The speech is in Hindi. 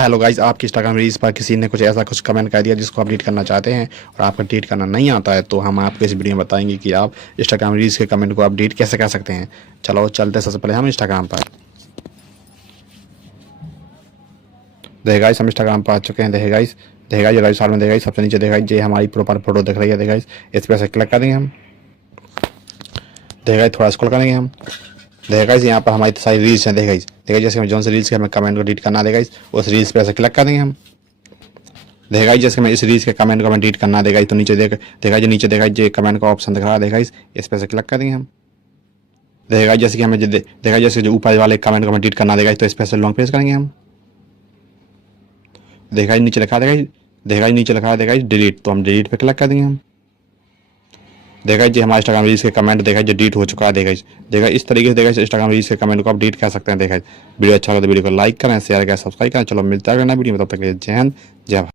हेलो गाइस, आपकी इंस्टाग्राम रील्स पर किसी ने कुछ ऐसा कुछ कमेंट कर दिया जिसको आप डिलीट करना चाहते हैं और आपको डिलीट करना नहीं आता है, तो हम आपको इस वीडियो में बताएंगे कि आप इंस्टाग्राम रील्स के कमेंट को आप डिलीट कैसे कर सकते हैं। चलो चलते हैं सबसे पहले हम इंस्टाग्राम पर। देखिए गाइस, हम इंस्टाग्राम पर आ चुके हैं। देखिए गाइस, ये राइट साइड में देखिए सबसे नीचे देखिए ये हमारी प्रोफाइल फोटो दिख रही है। देखिए इस पर से क्लिक करेंगे हम। देखिए थोड़ा स्क्रॉल करेंगे हम। देखिए गाइस, यहाँ पर हमारी सारी रील्स हैं। देखिए जैसे जो से रील्स के हमें कमेंट को डिलीट करना है, उस रील्स पर से क्लिक करेंगे हम। देखा जैसे मैं इस रील्स के कमेंट को मैं डिलीट करना देगा तो नीचे देखा जो नीचे देखा जो कमेंट का ऑप्शन दिख रहा है। देखा इस पर से क्लिक करेंगे हम। देखा जैसे कि हमें देखा जैसे जो ऊपर वाले कमेंट को मैं डिलीट करना देगा तो इस पर से लॉन्ग प्रेस करेंगे हम। देखा नीचे लिखा देखा डिलीट, तो हम डिलीट पे क्लिक कर देंगे हम। देखा जी हमारे इंस्टाग्राम रील्स के कमेंट देखा जो डिलीट हो चुका है। देखा इस तरीके से देखा इंस्टाग्राम रील्स के कमेंट को आप डिलीट कर सकते हैं। देखा वीडियो अच्छा लगा तो वीडियो को लाइक करें, शेयर करें, सब्सक्राइब करें। चलो मिलता है वीडियो में, तब तक जय हिंद जय भारत।